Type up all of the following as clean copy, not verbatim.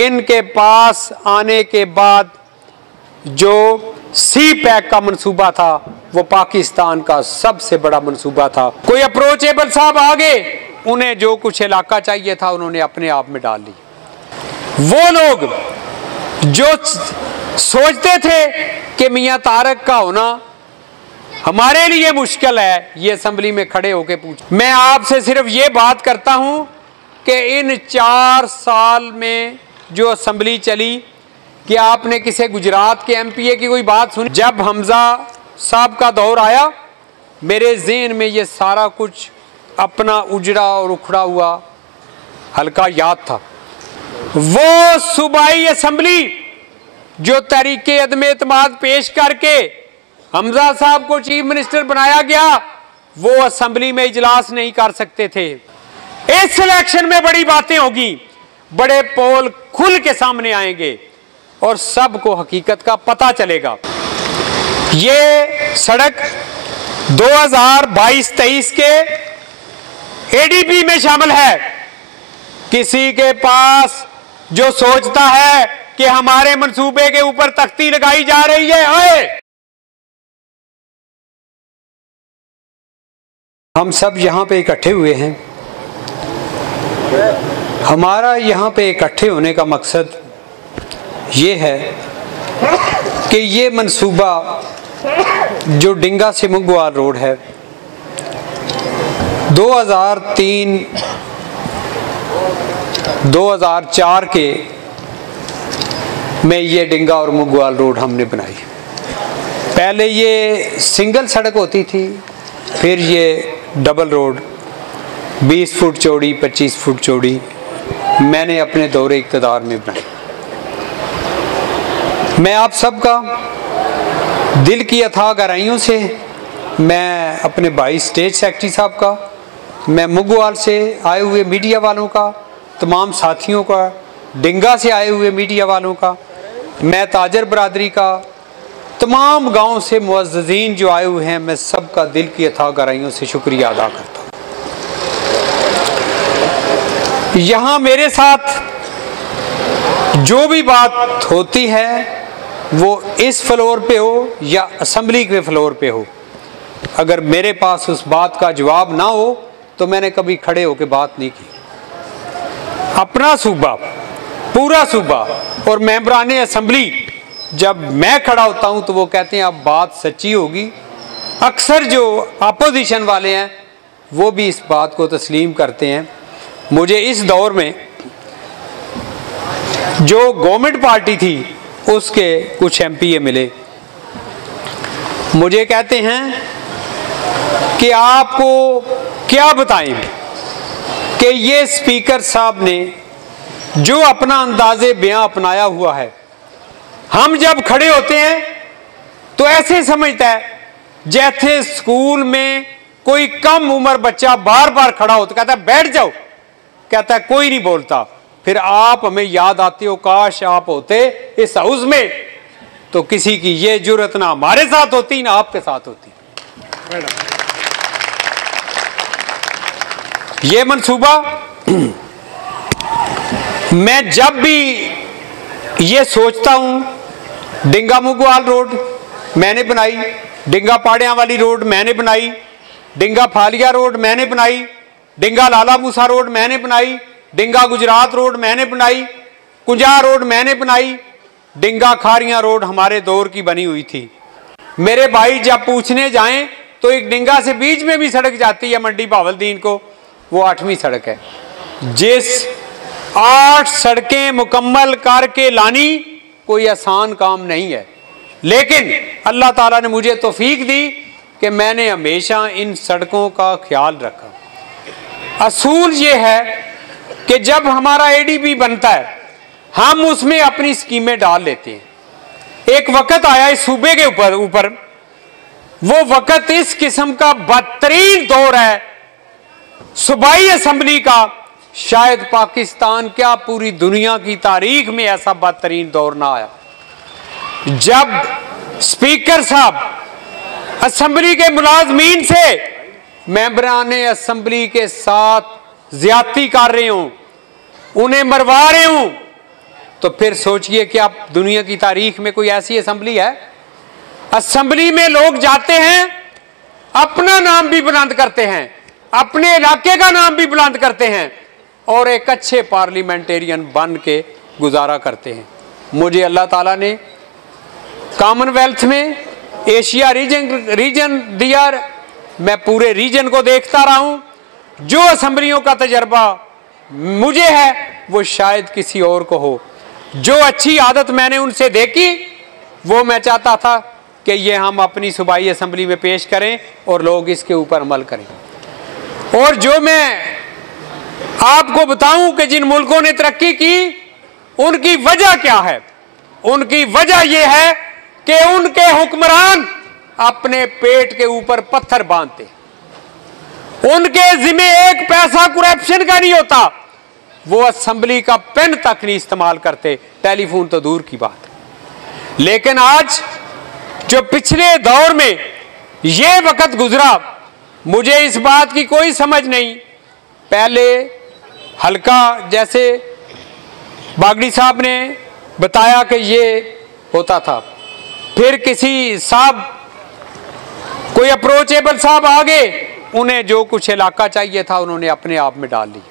इनके पास आने के बाद जो सी पैक का मंसूबा था वो पाकिस्तान का सबसे बड़ा मंसूबा था। कोई अप्रोचेबल साहब आ गए, उन्हें जो कुछ इलाका चाहिए था उन्होंने अपने आप में डाल ली। वो लोग जो सोचते थे कि मियां तारक का होना हमारे लिए मुश्किल है, ये असेंबली में खड़े होकर पूछ। मैं आपसे सिर्फ ये बात करता हूं कि इन 4 साल में जो असेंबली चली, कि आपने किसी गुजरात के एमपीए की कोई बात सुनी? जब हमजा साहब का दौर आया, मेरे ज़हन में ये सारा कुछ अपना उजड़ा और उखड़ा हुआ हल्का याद था। वो सूबाई असेंबली जो तहरीके अदम एतमाद पेश करके हमजा साहब को चीफ मिनिस्टर बनाया गया, वो असेंबली में इजलास नहीं कर सकते थे। इस इलेक्शन में बड़ी बातें होगी, बड़े पोल खुल के सामने आएंगे और सबको हकीकत का पता चलेगा। ये सड़क 2022-23 के एडीपी में शामिल है। किसी के पास जो सोचता है कि हमारे मंसूबे के ऊपर तख्ती लगाई जा रही है, आए हम सब यहां पे इकट्ठे हुए हैं। हमारा यहां पे इकट्ठे होने का मकसद ये है कि ये मंसूबा जो डिंगा से मुंगवाल रोड है, 2003-2004 के में ये डिंगा और मुंगवाल रोड हमने बनाई। पहले ये सिंगल सड़क होती थी, फिर ये डबल रोड 20 फुट चौड़ी 25 फुट चौड़ी मैंने अपने दौरे इक़्तिदार में बनाई। मैं आप सबका दिल की अथाह गहराइयों से, मैं अपने भाई स्टेट सेक्रेटरी साहब का, मैं मुंगवाल से आए हुए मीडिया वालों का, तमाम साथियों का, डिंगा से आए हुए मीडिया वालों का, मैं ताजर बरादरी का, तमाम गांव से मुअज़्ज़ज़ीन जो आए हुए हैं, मैं सबका दिल की अथाह गहराइयों से शुक्रिया अदा करता हूँ। यहाँ मेरे साथ जो भी बात होती है वो इस फ्लोर पे हो या असेंबली के फ्लोर पे हो, अगर मेरे पास उस बात का जवाब ना हो तो मैंने कभी खड़े होकर बात नहीं की। अपना सूबा, पूरा सूबा और मेंबरान असेंबली, जब मैं खड़ा होता हूं तो वो कहते हैं अब बात सच्ची होगी। अक्सर जो अपोजिशन वाले हैं वो भी इस बात को तस्लीम करते हैं। मुझे इस दौर में जो गवर्नमेंट पार्टी थी उसके कुछ एमपीए मिले, मुझे कहते हैं कि आपको क्या बताएं कि ये स्पीकर साहब ने जो अपना अंदाजे बयां अपनाया हुआ है, हम जब खड़े होते हैं तो ऐसे समझता है जैसे स्कूल में कोई कम उम्र बच्चा बार बार खड़ा होता, कहता है बैठ जाओ, कहता है कोई नहीं बोलता। फिर आप हमें याद आते हो, काश आप होते इस हाउस में तो किसी की ये जुर्रत ना हमारे साथ होती ना आपके साथ होती। ये मंसूबा मैं जब भी ये सोचता हूं, डिंगा मुंगवाल रोड मैंने बनाई, डिंगा पाड़ियां वाली रोड मैंने बनाई, डिंगा फालिया रोड मैंने बनाई, डिंगा लाला मूसा रोड मैंने बनाई, डिंगा गुजरात रोड मैंने बनाई, कुंजा रोड मैंने बनाई, डिंगा खारियां रोड हमारे दौर की बनी हुई थी। मेरे भाई जब पूछने जाएं तो एक डिंगा से बीच में भी सड़क जाती है मंडी बावलदीन को, वो 8वीं सड़क है। जिस 8 सड़कें मुकम्मल करके लानी कोई आसान काम नहीं है, लेकिन अल्लाह ताला ने मुझे तौफीक दी कि मैंने हमेशा इन सड़कों का ख्याल रखा। असूल ये है कि जब हमारा एडीपी बनता है हम उसमें अपनी स्कीमें डाल लेते हैं। एक वक्त आया इस सूबे के ऊपर वो वक्त इस किस्म का बदतरीन दौर है सूबाई असेंबली का, शायद पाकिस्तान क्या पूरी दुनिया की तारीख में ऐसा बदतरीन दौर ना आया, जब स्पीकर साहब असेंबली के मुलाजमीन से मेंबरान असेंबली के साथ ज्यादती कर रहे हूं, उन्हें मरवा रहे हूं, तो फिर सोचिए कि आप दुनिया की तारीख में कोई ऐसी असेंबली है? असेंबली में लोग जाते हैं, अपना नाम भी बुलंद करते हैं, अपने इलाके का नाम भी बुलंद करते हैं और एक अच्छे पार्लियामेंटेरियन बन के गुजारा करते हैं। मुझे अल्लाह ताला ने कॉमनवेल्थ में एशिया रीजन दिया, मैं पूरे रीजन को देखता रहा हूं। जो असेंबलियों का तजर्बा मुझे है वो शायद किसी और को हो। जो अच्छी आदत मैंने उनसे देखी वो मैं चाहता था कि ये हम अपनी सूबाई असेंबली में पेश करें और लोग इसके ऊपर अमल करें। और जो मैं आपको बताऊं कि जिन मुल्कों ने तरक्की की उनकी वजह क्या है, उनकी वजह यह है कि उनके हुक्मरान अपने पेट के ऊपर पत्थर बांधते, उनके जिम्मे एक पैसा करप्शन का नहीं होता, वो असेंबली का पेन तक नहीं इस्तेमाल करते, टेलीफोन तो दूर की बात है। लेकिन आज जो पिछले दौर में ये वक्त गुजरा, मुझे इस बात की कोई समझ नहीं। पहले हल्का, जैसे बागड़ी साहब ने बताया कि ये होता था, फिर किसी साहब, कोई अप्रोचेबल साहब आ गए, उन्हें जो कुछ इलाका चाहिए था उन्होंने अपने आप में डाल लिया,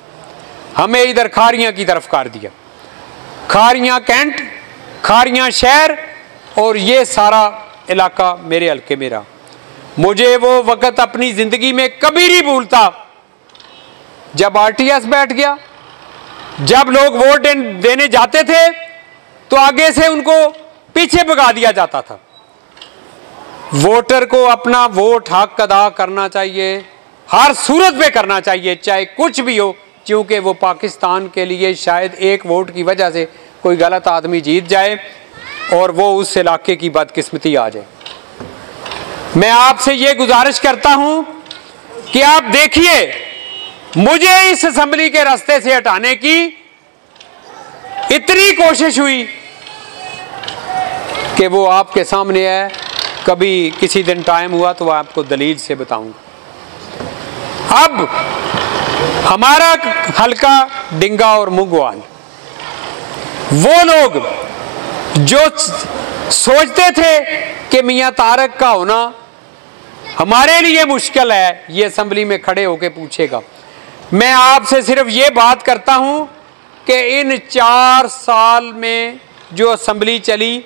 हमें इधर खारियां की तरफ कर दिया, खारियां कैंट, खारियां शहर, और ये सारा इलाका मेरे हल्के में रहा। मुझे वो वक्त अपनी जिंदगी में कभी नहीं भूलता जब आरटीएस बैठ गया। जब लोग वोट देने जाते थे तो आगे से उनको पीछे भगा दिया जाता था। वोटर को अपना वोट हक अदा करना चाहिए, हर सूरत में करना चाहिए, चाहे कुछ भी हो, क्योंकि वो पाकिस्तान के लिए शायद एक वोट की वजह से कोई गलत आदमी जीत जाए और वो उस इलाके की बदकिस्मती आ जाए। मैं आपसे ये गुजारिश करता हूं कि आप देखिए, मुझे इस असेंबली के रास्ते से हटाने की इतनी कोशिश हुई कि वो आपके सामने है। कभी किसी दिन टाइम हुआ तो आपको दलील से बताऊंगा। अब हमारा हल्का डिंगा और मुगवाल, वो लोग जो सोचते थे कि मियां तारक का होना हमारे लिए मुश्किल है, ये असेंबली में खड़े होकर पूछेगा। मैं आपसे सिर्फ ये बात करता हूं कि इन 4 साल में जो असेंबली चली,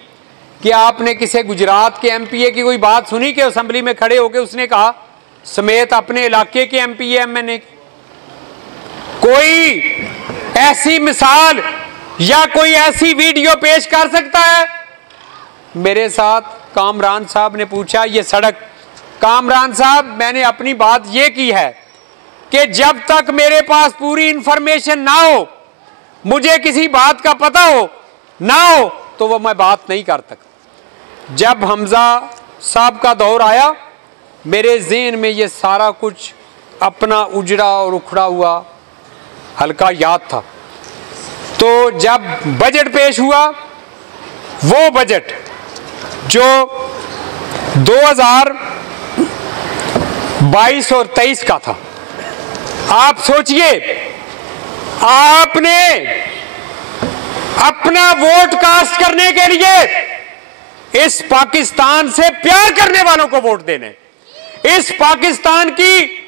कि आपने किसी गुजरात के एमपीए की कोई बात सुनी कि असेंबली में खड़े होकर उसने कहा, समेत अपने इलाके के एमपीए एमएनए, कोई ऐसी मिसाल या कोई ऐसी वीडियो पेश कर सकता है? मेरे साथ कामरान साहब ने पूछा ये सड़क, कामरान साहब मैंने अपनी बात ये की है कि जब तक मेरे पास पूरी इंफॉर्मेशन ना हो, मुझे किसी बात का पता हो ना हो, तो वो मैं बात नहीं कर सकता। जब हमजा साहब का दौर आया, मेरे ज़हन में ये सारा कुछ अपना उजड़ा और उखड़ा हुआ हल्का याद था। तो जब बजट पेश हुआ, वो बजट जो 2022 और 23 का था, आप सोचिए, आपने अपना वोट कास्ट करने के लिए इस पाकिस्तान से प्यार करने वालों को वोट देने, इस पाकिस्तान की,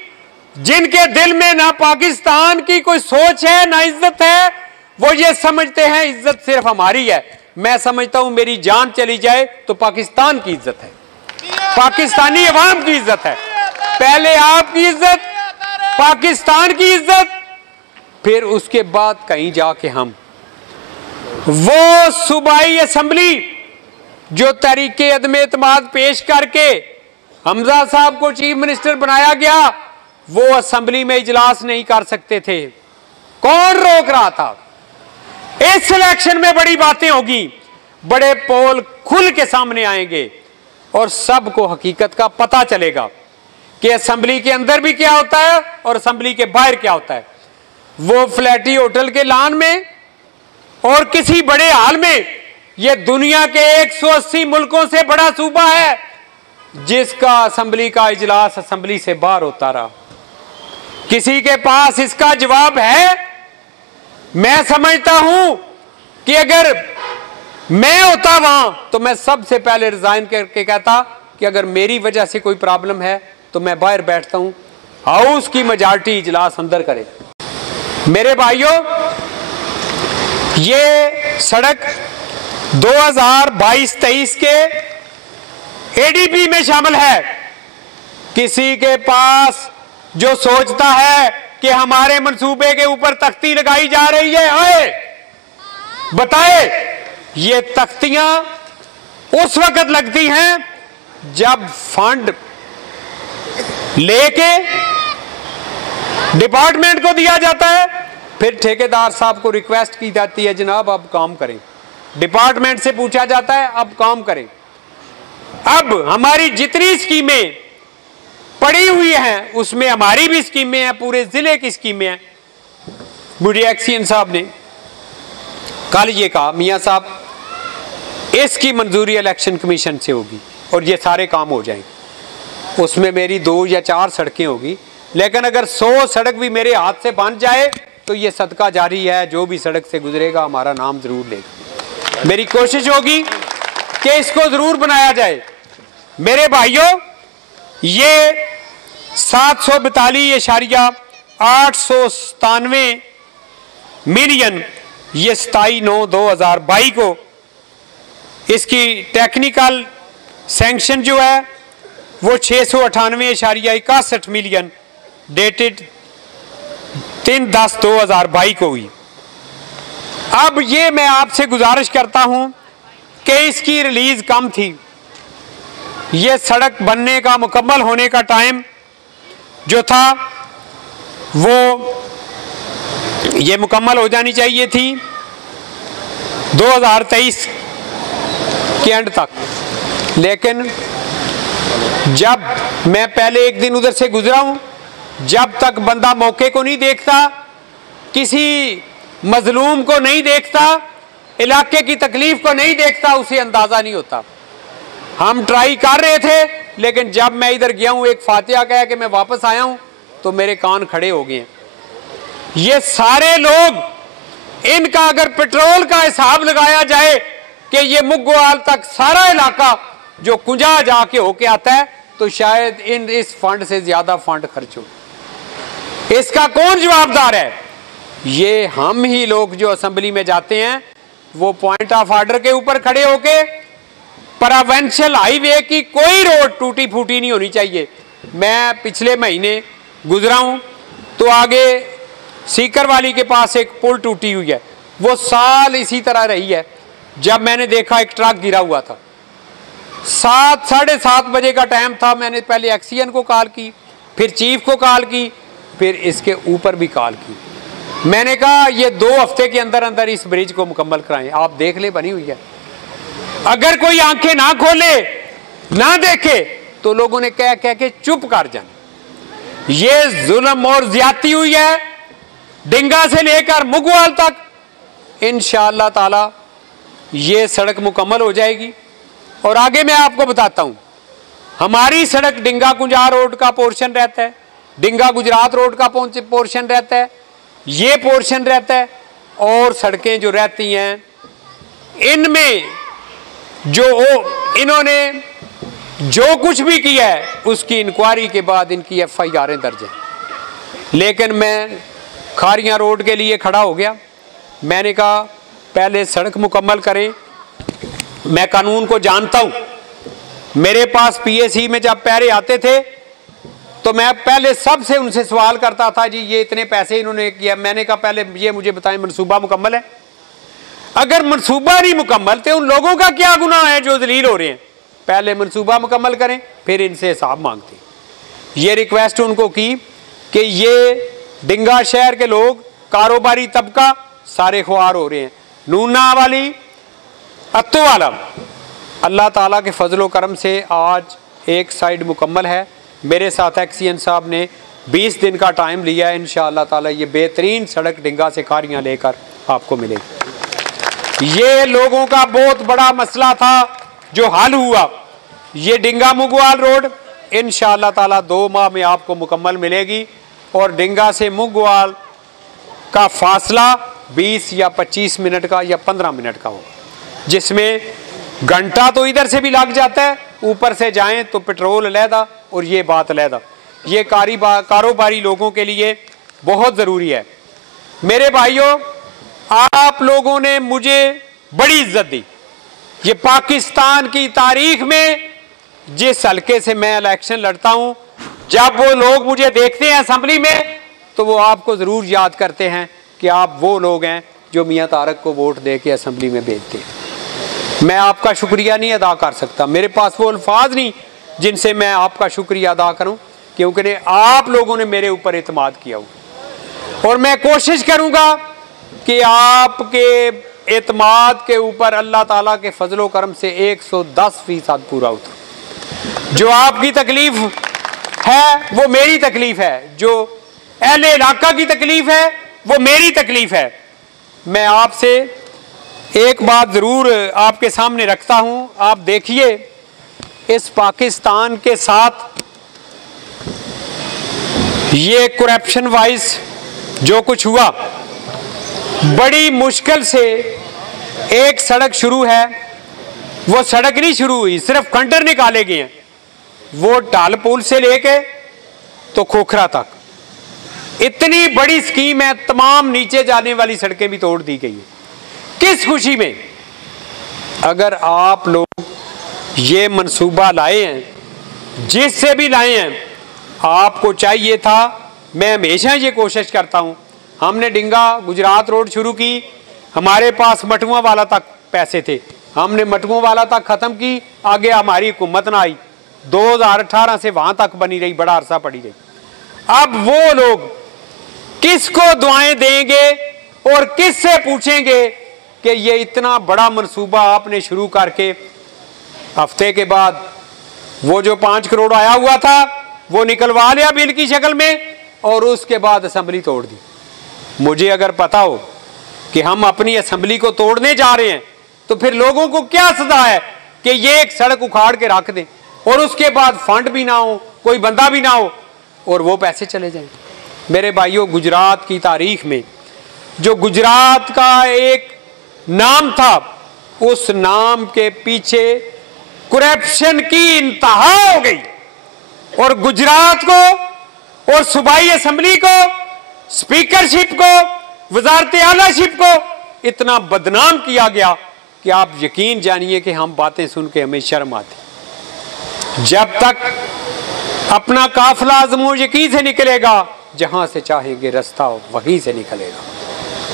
जिनके दिल में ना पाकिस्तान की कोई सोच है ना इज्जत है, वो ये समझते हैं इज्जत सिर्फ हमारी है। मैं समझता हूं मेरी जान चली जाए तो पाकिस्तान की इज्जत है, पाकिस्तानी अवाम की इज्जत है। पहले आपकी इज्जत, पाकिस्तान की इज्जत, फिर उसके बाद कहीं जाके हम। वो सूबाई असेंबली जो तहरीके अदम एतमाद पेश करके हमजा साहब को चीफ मिनिस्टर बनाया गया, वो असेंबली में इजलास नहीं कर सकते थे। कौन रोक रहा था? इस इलेक्शन में बड़ी बातें होगी, बड़े पोल खुल के सामने आएंगे और सबको हकीकत का पता चलेगा कि असेंबली के अंदर भी क्या होता है और असेंबली के बाहर क्या होता है। वो फ्लैटी होटल के लान में और किसी बड़े हाल में, ये दुनिया के 180 मुल्कों से बड़ा सूबा है जिसका असेंबली का इजलास असेंबली से बाहर होता रहा। किसी के पास इसका जवाब है? मैं समझता हूं कि अगर मैं होता वहां तो मैं सबसे पहले रिजाइन करके कहता कि अगर मेरी वजह से कोई प्रॉब्लम है तो मैं बाहर बैठता हूं, हाउस की मेजॉरिटी इजलास अंदर करे। मेरे भाइयों, ये सड़क 2022-23 के एडीपी में शामिल है। किसी के पास जो सोचता है कि हमारे मंसूबे के ऊपर तख्ती लगाई जा रही है, आए बताए। ये तख्तियां उस वक्त लगती हैं जब फंड लेके डिपार्टमेंट को दिया जाता है, फिर ठेकेदार साहब को रिक्वेस्ट की जाती है जनाब अब काम करें, डिपार्टमेंट से पूछा जाता है अब काम करें। अब हमारी जितनी स्कीमें पड़ी हुई हैं उसमें हमारी भी स्कीमें हैं, पूरे जिले की स्कीमें हैं। मुझे एक्सीएन साहब ने कल ये कहा, मियां साहब इसकी मंजूरी इलेक्शन कमीशन से होगी और ये सारे काम हो जाएंगे। उसमें मेरी 2 या 4 सड़कें होगी, लेकिन अगर 100 सड़क भी मेरे हाथ से बन जाए तो ये सदका जारी है, जो भी सड़क से गुजरेगा हमारा नाम जरूर लेगा। मेरी कोशिश होगी कि इसको जरूर बनाया जाए। मेरे भाइयों, ये 742.897 मिलियन ये 27/9/2022 को इसकी टेक्निकल सैंक्शन जो है वो 698.61 मिलियन डेटेड 3/10/2022 को हुई। अब ये मैं आपसे गुजारिश करता हूं कि इसकी रिलीज कम थी। ये सड़क बनने का मुकम्मल होने का टाइम जो था वो ये मुकम्मल हो जानी चाहिए थी 2023 के एंड तक, लेकिन जब मैं पहले एक दिन उधर से गुजरा हूं, जब तक बंदा मौके को नहीं देखता, किसी मजलूम को नहीं देखता, इलाके की तकलीफ को नहीं देखता, उसे अंदाजा नहीं होता। हम ट्राई कर रहे थे, लेकिन जब मैं इधर गया हूं एक फातिहा कह के मैं वापस आया हूं तो मेरे कान खड़े हो गए। ये सारे लोग, इनका अगर पेट्रोल का हिसाब लगाया जाए कि ये मुग्गवाल तक सारा इलाका जो कुंजा जाके होके आता है तो शायद इस फंड से ज्यादा फंड खर्च हो। इसका कौन जवाबदार है? ये हम ही लोग जो असेंबली में जाते हैं, वो पॉइंट ऑफ ऑर्डर के ऊपर खड़े होके प्रोविंशियल हाईवे की कोई रोड टूटी फूटी नहीं होनी चाहिए। मैं पिछले महीने गुजरा हूं तो आगे सीकर वाली के पास एक पुल टूटी हुई है, वो साल इसी तरह रही है। जब मैंने देखा एक ट्रक गिरा हुआ था, 7-7:30 बजे का टाइम था, मैंने पहले एक्सीएन को कॉल की, फिर चीफ को कॉल की, फिर इसके ऊपर भी कॉल की। मैंने कहा ये 2 हफ्ते के अंदर अंदर इस ब्रिज को मुकम्मल कराएं। आप देख ले, बनी हुई है। अगर कोई आंखें ना खोले ना देखे तो लोगों ने कह कह के चुप कर जाना। ये जुल्म और ज्यादती हुई है डिंगा से लेकर मुगवाल तक। इंशाअल्लाह ताला ये सड़क मुकम्मल हो जाएगी। और आगे मैं आपको बताता हूं, हमारी सड़क डिंगा कुंजार रोड का पोर्शन रहता है, डिंगा गुजरात रोड का पोर्शन रहता है, ये पोर्शन रहता है, और सड़कें जो रहती हैं इनमें जो इन्होंने जो कुछ भी किया है उसकी इंक्वायरी के बाद इनकी FIR दर्ज है। लेकिन मैं खारियां रोड के लिए खड़ा हो गया। मैंने कहा पहले सड़क मुकम्मल करें। मैं कानून को जानता हूं। मेरे पास PAC में जब पैरे आते थे तो मैं पहले सबसे उनसे सवाल करता था, जी ये इतने पैसे इन्होंने किया। मैंने कहा पहले ये मुझे बताएं मनसूबा मुकम्मल है? अगर मनसूबा नहीं मुकम्मल तो उन लोगों का क्या गुनाह है जो जलील हो रहे हैं? पहले मनसूबा मुकम्मल करें, फिर इनसे हिसाब मांगते। ये रिक्वेस्ट उनको की कि ये डिंगा शहर के लोग, कारोबारी तबका सारे ख्वार हो रहे हैं। नूना वाली, अत्तो वाला, अल्लाह ताला के फजलो करम से आज एक साइड मुकम्मल है। मेरे साथ एक्सीएन साहब ने 20 दिन का टाइम लिया है। इंशाअल्लाह ताला ये बेहतरीन सड़क डिंगा से खारियां लेकर आपको मिलेगी। ये लोगों का बहुत बड़ा मसला था जो हल हुआ। ये डिंगा मुगवाल रोड इंशाअल्लाह ताला 2 माह में आपको मुकम्मल मिलेगी। और डिंगा से मुगवाल का फासला 20 या 25 मिनट का या 15 मिनट का होगा, जिसमें घंटा तो इधर से भी लग जाता है, ऊपर से जाएं तो पेट्रोल अलहदा और ये बात अलहदा। ये कारोबारी लोगों के लिए बहुत ज़रूरी है। मेरे भाइयों, आप लोगों ने मुझे बड़ी इज्जत दी। ये पाकिस्तान की तारीख में जिस हल्के से मैं इलेक्शन लड़ता हूं, जब वो लोग मुझे देखते हैं असेंबली में तो वो आपको ज़रूर याद करते हैं कि आप वो लोग हैं जो मियां तारक को वोट दे के असेंबली में भेजते हैं। मैं आपका शुक्रिया नहीं अदा कर सकता, मेरे पास वो अल्फाज नहीं जिनसे मैं आपका शुक्रिया अदा करूं, क्योंकि आप लोगों ने मेरे ऊपर एतमाद किया हुआ। और मैं कोशिश करूंगा कि आपके एतमाद के ऊपर अल्लाह ताला के फजलो करम से 110% पूरा उतरूं। जो आपकी तकलीफ है वो मेरी तकलीफ है, जो अहले इलाका की तकलीफ है वो मेरी तकलीफ है। मैं आपसे एक बात ज़रूर आपके सामने रखता हूं। आप देखिए, इस पाकिस्तान के साथ ये करप्शन वाइज जो कुछ हुआ, बड़ी मुश्किल से एक सड़क शुरू है, वो सड़क नहीं शुरू हुई, सिर्फ खंडर निकाले गए हैं। वो टाल पुल से लेके तो खोखरा तक इतनी बड़ी स्कीम है, तमाम नीचे जाने वाली सड़कें भी तोड़ दी गई है। किस खुशी में? अगर आप लोग ये मंसूबा लाए हैं, जिससे भी लाए हैं, आपको चाहिए था, मैं हमेशा ये कोशिश करता हूं, हमने डिंगा गुजरात रोड शुरू की, हमारे पास मटुआ वाला तक पैसे थे, हमने मटुआ वाला तक ख़त्म की, आगे हमारी हुकूमत ना आई, 2018 से वहां तक बनी रही, बड़ा अरसा पड़ी रही। अब वो लोग किसको दुआएं देंगे और किससे पूछेंगे कि ये इतना बड़ा मंसूबा आपने शुरू करके हफ्ते के बाद वो जो 5 करोड़ आया हुआ था वो निकलवा लिया बिल की शक्ल में और उसके बाद असेंबली तोड़ दी। मुझे अगर पता हो कि हम अपनी असेंबली को तोड़ने जा रहे हैं तो फिर लोगों को क्या सजा है कि ये एक सड़क उखाड़ के रख दें और उसके बाद फंड भी ना हो, कोई बंदा भी ना हो और वो पैसे चले जाएं। मेरे भाइयों, गुजरात की तारीख में जो गुजरात का एक नाम था, उस नाम के पीछे करप्शन की इंतहा हो गई और गुजरात को और सूबाई असेंबली को, स्पीकरशिप को, वजारत आलाशिप को इतना बदनाम किया गया कि आप यकीन जानिए कि हम बातें सुन के हमें शर्म आती। जब तक अपना काफिला आज़मो यकीन से निकलेगा, जहां से चाहेंगे रास्ता वहीं से निकलेगा।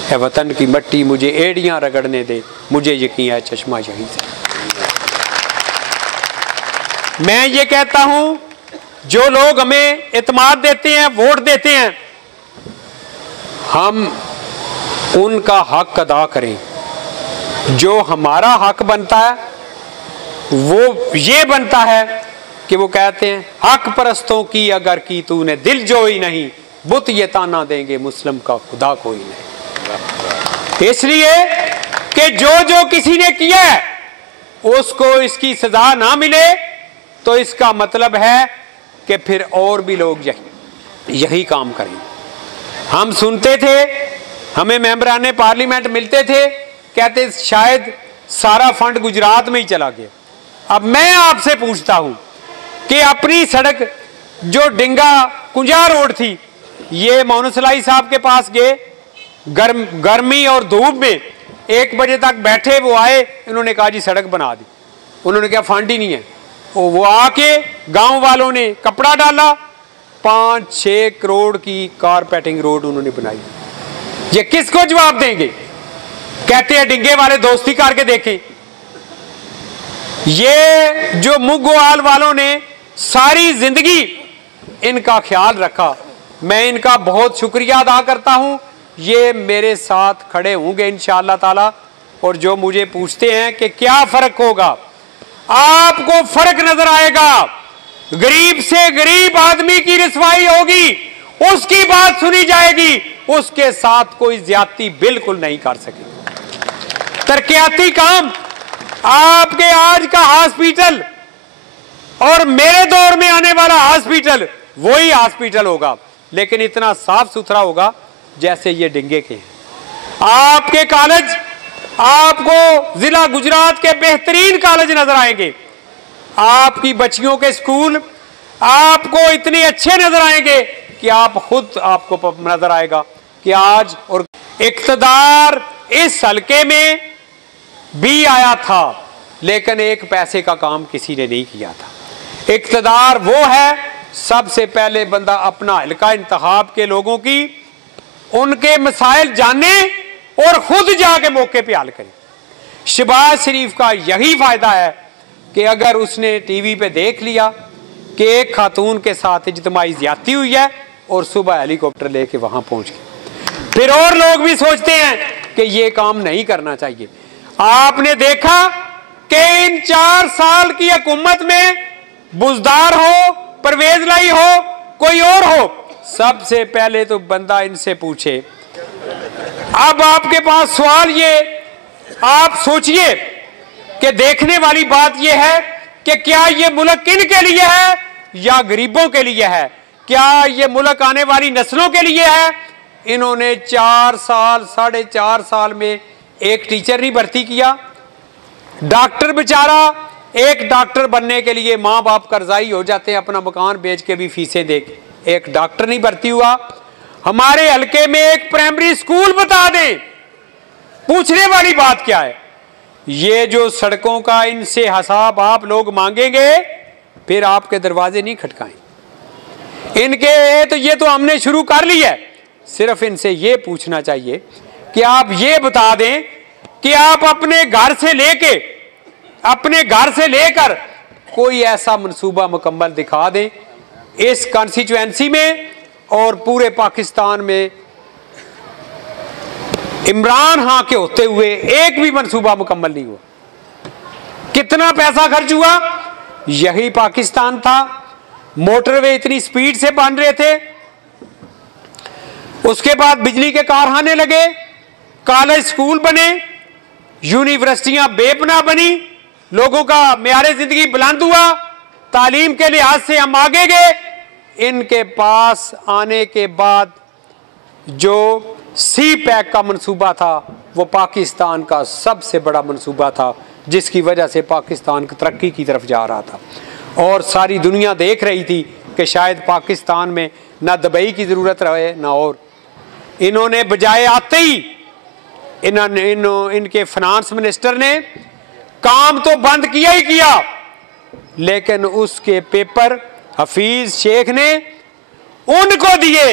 है वतन की मट्टी मुझे एड़ियां रगड़ने दे, मुझे यकीन है चश्मा यहीं से। मैं ये कहता हूं, जो लोग हमें इत्मीनान देते हैं, वोट देते हैं, हम उनका हक अदा करें। जो हमारा हक बनता है वो ये बनता है कि वो कहते हैं, हक परस्तों की अगर की तूने दिल जोई नहीं, बुत ये ताना देंगे मुस्लिम का खुदा कोई नहीं। इसलिए कि जो किसी ने किया है उसको इसकी सजा ना मिले तो इसका मतलब है कि फिर और भी लोग यही काम करें। हम सुनते थे, हमें मेंबरान पार्लियामेंट मिलते थे, कहते शायद सारा फंड गुजरात में ही चला गया। अब मैं आपसे पूछता हूं कि अपनी सड़क जो डिंगा कुंजा रोड थी, ये मोनसलाई साहब के पास गए, गर्मी और धूप में 1 बजे तक बैठे, वो आए, इन्होंने कहा जी सड़क बना दी। उन्होंने कहा फंड ही नहीं है। वो आके गांव वालों ने कपड़ा डाला, 5-6 करोड़ की कारपेटिंग रोड उन्होंने बनाई। ये किसको जवाब देंगे? कहते हैं डिंगे वाले दोस्ती करके देखें। ये जो मुगवाल वालों ने सारी जिंदगी इनका ख्याल रखा, मैं इनका बहुत शुक्रिया अदा करता हूं। ये मेरे साथ खड़े होंगे इंशाअल्लाह ताला। और जो मुझे पूछते हैं कि क्या फर्क होगा, आपको फर्क नजर आएगा। गरीब से गरीब आदमी की रिसवाई होगी, उसकी बात सुनी जाएगी, उसके साथ कोई ज्यादती बिल्कुल नहीं कर सकेगी। तरक्याती काम, आपके आज का हॉस्पिटल और मेरे दौर में आने वाला हॉस्पिटल वही हॉस्पिटल होगा, लेकिन इतना साफ सुथरा होगा जैसे ये डिंगे के हैं। आपके कॉलेज आपको जिला गुजरात के बेहतरीन कॉलेज नजर आएंगे, आपकी बच्चियों के स्कूल आपको इतने अच्छे नजर आएंगे कि आप खुद आपको नजर आएगा कि आज और इक्तदार इस हल्के में भी आया था, लेकिन एक पैसे का काम किसी ने नहीं किया था। इक्तदार वो है, सबसे पहले बंदा अपना हल्का इंतखाब के लोगों की उनके मसाइल जाने और खुद जाके मौके पे हल करे। शहबाज शरीफ का यही फायदा है कि अगर उसने टीवी पे देख लिया कि एक खातून के साथ इज्तिमाई ज्यादती हुई है और सुबह हेलीकॉप्टर लेके वहां पहुंच गए, फिर और लोग भी सोचते हैं कि ये काम नहीं करना चाहिए। आपने देखा कि इन 4 साल की हुकूमत में बुजदार हो, परवेज लाई हो, कोई और हो, सबसे पहले तो बंदा इनसे पूछे। अब आपके पास सवाल ये, आप सोचिए कि देखने वाली बात यह है कि क्या यह मुल्क किन के लिए है या गरीबों के लिए है, क्या यह मुल्क आने वाली नस्लों के लिए है। इन्होंने 4 साल 4.5 साल में एक टीचर नहीं भर्ती किया, डॉक्टर बेचारा, एक डॉक्टर बनने के लिए मां बाप कर्जाई हो जाते हैं, अपना मकान बेच के भी फीसें दे, एक डॉक्टर नहीं भर्ती हुआ। हमारे हल्के में एक प्राइमरी स्कूल बता दें, पूछने वाली बात क्या है। ये जो सड़कों का इनसे हिसाब आप लोग मांगेंगे, फिर आपके दरवाजे नहीं खटकाएं इनके, तो ये तो हमने शुरू कर लिया है। सिर्फ इनसे ये पूछना चाहिए कि आप ये बता दें कि आप अपने घर से लेकर कोई ऐसा मंसूबा मुकम्मल दिखा दें इस कॉन्स्टिट्यूएंसी में और पूरे पाकिस्तान में इमरान खान के होते हुए एक भी मंसूबा मुकम्मल नहीं हुआ। कितना पैसा खर्च हुआ, यही पाकिस्तान था। मोटरवे इतनी स्पीड से बन रहे थे, उसके बाद बिजली के कारखाने लगे, कॉलेज स्कूल बने, यूनिवर्सिटियां बेपनाह बनी, लोगों का मेयारे जिंदगी बुलंद हुआ, तालीम के लिहाज से हम आगे गए। इनके पास आने के बाद जो सी पैक का मंसूबा था वो पाकिस्तान का सबसे बड़ा मंसूबा था, जिसकी वजह से पाकिस्तान की तरक्की की तरफ जा रहा था और सारी दुनिया देख रही थी कि शायद पाकिस्तान में ना दुबई की ज़रूरत रहे ना और। इन्होंने बजाय आते ही इनके फाइनेंस मिनिस्टर ने काम तो बंद किया ही किया, लेकिन उसके पेपर हफीज शेख ने उनको दिए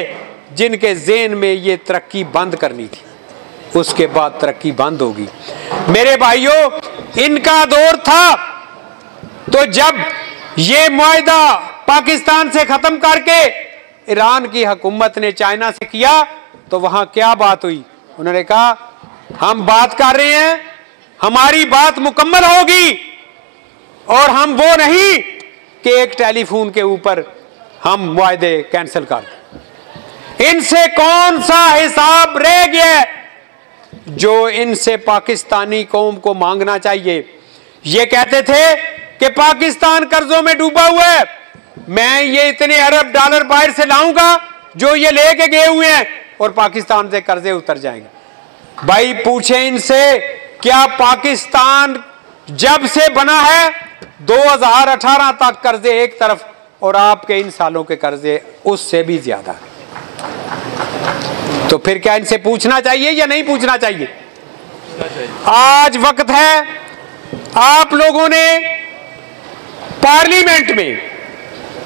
जिनके ज़हन में ये तरक्की बंद करनी थी। उसके बाद तरक्की बंद होगी। मेरे भाइयों, इनका दौर था तो जब ये मुआहिदा पाकिस्तान से खत्म करके ईरान की हुकूमत ने चाइना से किया तो वहां क्या बात हुई, उन्होंने कहा हम बात कर रहे हैं, हमारी बात मुकम्मल होगी और हम वो नहीं कि एक टेलीफोन के ऊपर हम मुआहदे कैंसिल कर दें। इनसे कौन सा हिसाब रह गया जो इनसे पाकिस्तानी कौम को मांगना चाहिए। ये कहते थे कि पाकिस्तान कर्जों में डूबा हुआ है, मैं ये इतने अरब डॉलर बाहर से लाऊंगा जो ये लेके गए हुए हैं और पाकिस्तान से कर्जे उतर जाएंगे। भाई पूछे इनसे, क्या पाकिस्तान जब से बना है 2018 तक कर्जे एक तरफ और आपके इन सालों के कर्जे उससे भी ज्यादा, तो फिर क्या इनसे पूछना चाहिए या नहीं पूछना चाहिए? आज वक्त है, आप लोगों ने पार्लियामेंट में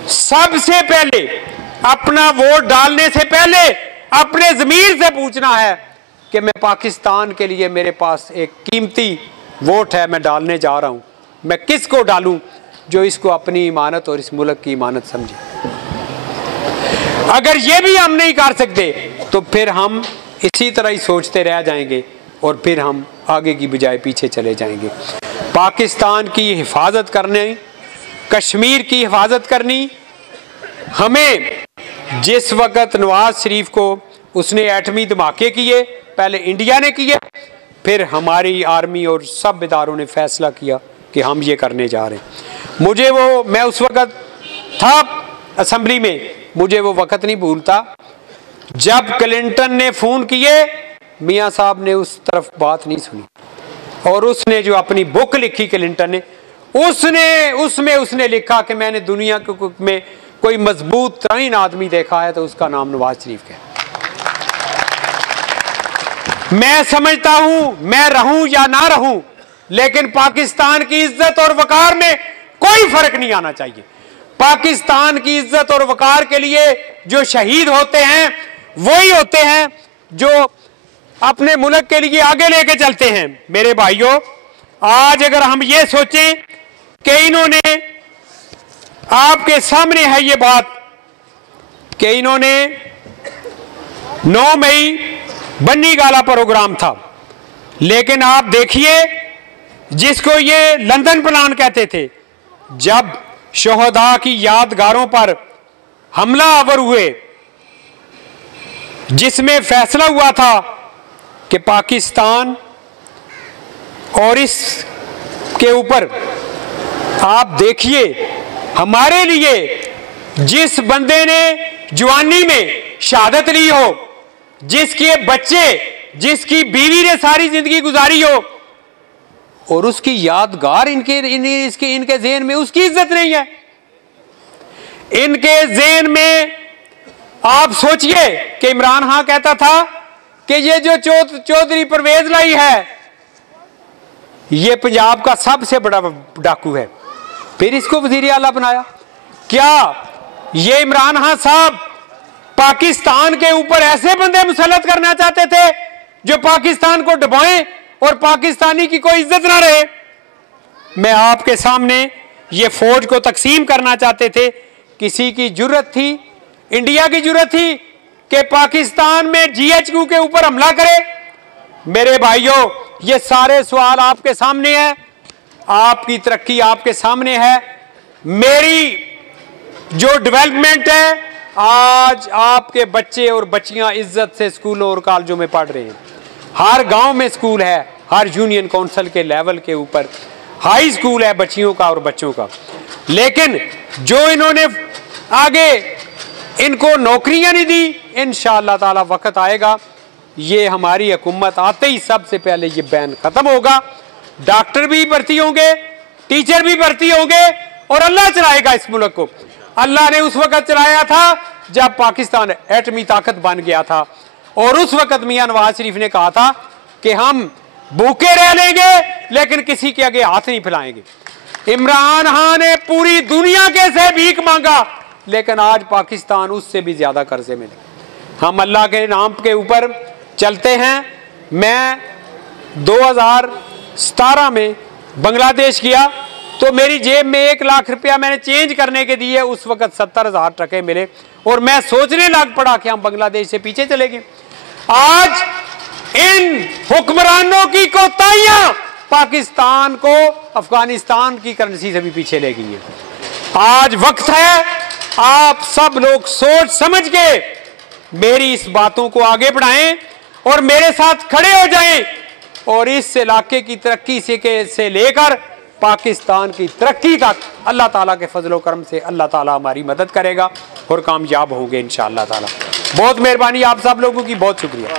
सबसे पहले अपना वोट डालने से पहले अपने ज़मीर से पूछना है कि मैं पाकिस्तान के लिए, मेरे पास एक कीमती वोट है, मैं डालने जा रहा हूं, मैं किसको डालूं जो इसको अपनी इमानत और इस मुल्क की इमानत समझे। अगर ये भी हम नहीं कर सकते तो फिर हम इसी तरह ही सोचते रह जाएंगे और फिर हम आगे की बजाय पीछे चले जाएंगे। पाकिस्तान की हिफाजत करने, कश्मीर की हिफाजत करनी, हमें जिस वक़्त नवाज शरीफ को उसने एटमी धमाके किए, पहले इंडिया ने किए, फिर हमारी आर्मी और सब इदारों ने फैसला किया कि हम ये करने जा रहे हैं। मैं उस वक़्त था असेंबली में, मुझे वो वक़्त नहीं भूलता जब क्लिंटन ने फ़ोन किए मियाँ साहब ने उस तरफ बात नहीं सुनी और उसने जो अपनी बुक लिखी क्लिंटन ने, उसमें उसने लिखा कि मैंने दुनिया में कोई मजबूत तरीन आदमी देखा है तो उसका नाम नवाज शरीफ है। मैं समझता हूं मैं रहूं या ना रहूं, लेकिन पाकिस्तान की इज्जत और वकार में कोई फर्क नहीं आना चाहिए। पाकिस्तान की इज्जत और वकार के लिए जो शहीद होते हैं वही होते हैं जो अपने मुल्क के लिए आगे लेके चलते हैं। मेरे भाइयों, आज अगर हम ये सोचें कि इन्होंने, आपके सामने है ये बात कि इन्होंने 9 मई बन्नी गाला प्रोग्राम था, लेकिन आप देखिए जिसको ये लंदन प्लान कहते थे, जब शोहदा की यादगारों पर हमला आवर हुए जिसमें फैसला हुआ था कि पाकिस्तान और इसके ऊपर, आप देखिए हमारे लिए जिस बंदे ने जवानी में शहादत ली हो, जिसके बच्चे, जिसकी बीवी ने सारी जिंदगी गुजारी हो और उसकी यादगार इनके ज़हन में उसकी इज्जत नहीं है। इनके ज़हन में आप सोचिए कि इमरान खान कहता था कि ये जो चौधरी परवेज लाई है ये पंजाब का सबसे बड़ा डाकू है, फिर इसको वजीर आला बनाया। क्या ये इमरान खान साहब पाकिस्तान के ऊपर ऐसे बंदे मुसल्लत करना चाहते थे जो पाकिस्तान को डुबोएं और पाकिस्तानी की कोई इज्जत ना रहे? मैं आपके सामने ये फौज को तकसीम करना चाहते थे। किसी की जुर्रत थी, इंडिया की जुर्रत थी कि पाकिस्तान में GHQ के ऊपर हमला करे? मेरे भाइयों, ये सारे सवाल आपके सामने हैं, आपकी तरक्की आपके सामने है। मेरी जो डेवलपमेंट है, आज आपके बच्चे और बच्चियां इज्जत से स्कूलों और कॉलेजों में पढ़ रहे हैं। हर गांव में स्कूल है, हर यूनियन काउंसिल के लेवल के ऊपर हाई स्कूल है बच्चियों का और बच्चों का। लेकिन जो इन्होंने आगे इनको नौकरियां नहीं दी, इंशाअल्लाह ताला वक्त आएगा, ये हमारी हुकूमत आते ही सबसे पहले ये बैन खत्म होगा। डॉक्टर भी भर्ती होंगे, टीचर भी भर्ती होंगे और अल्लाह चलाएगा इस मुल्क को। अल्लाह ने उस वक्त चलाया था जब पाकिस्तान एटमी ताकत बन गया था और उस वक्त मियां नवाज शरीफ ने कहा था कि हम भूखे रह लेंगे लेकिन किसी के आगे हाथ नहीं फैलाएंगे। इमरान खान ने पूरी दुनिया के से भीख मांगा, लेकिन आज पाकिस्तान उससे भी ज्यादा कर्जे में है। हम अल्लाह के नाम के ऊपर चलते हैं। मैं 2017 में बांग्लादेश गया तो मेरी जेब में 1 लाख रुपया मैंने चेंज करने के दिए, उस वक्त 70,000 टके मिले और मैं सोचने लग पड़ा कि हम बांग्लादेश से पीछे चले गए। आज इन हुक्मरानों की कोताहियां पाकिस्तान को अफगानिस्तान की करेंसी से भी पीछे ले गई है। आज वक्त है आप सब लोग सोच समझ के मेरी इस बातों को आगे बढ़ाएं और मेरे साथ खड़े हो जाएं और इस इलाके की तरक्की से लेकर पाकिस्तान की तरक्की तक अल्लाह ताला के फजलो करम से अल्लाह ताला हमारी मदद करेगा और कामयाब होंगे इंशाअल्लाह ताला। बहुत मेहरबानी आप सब लोगों की, बहुत शुक्रिया।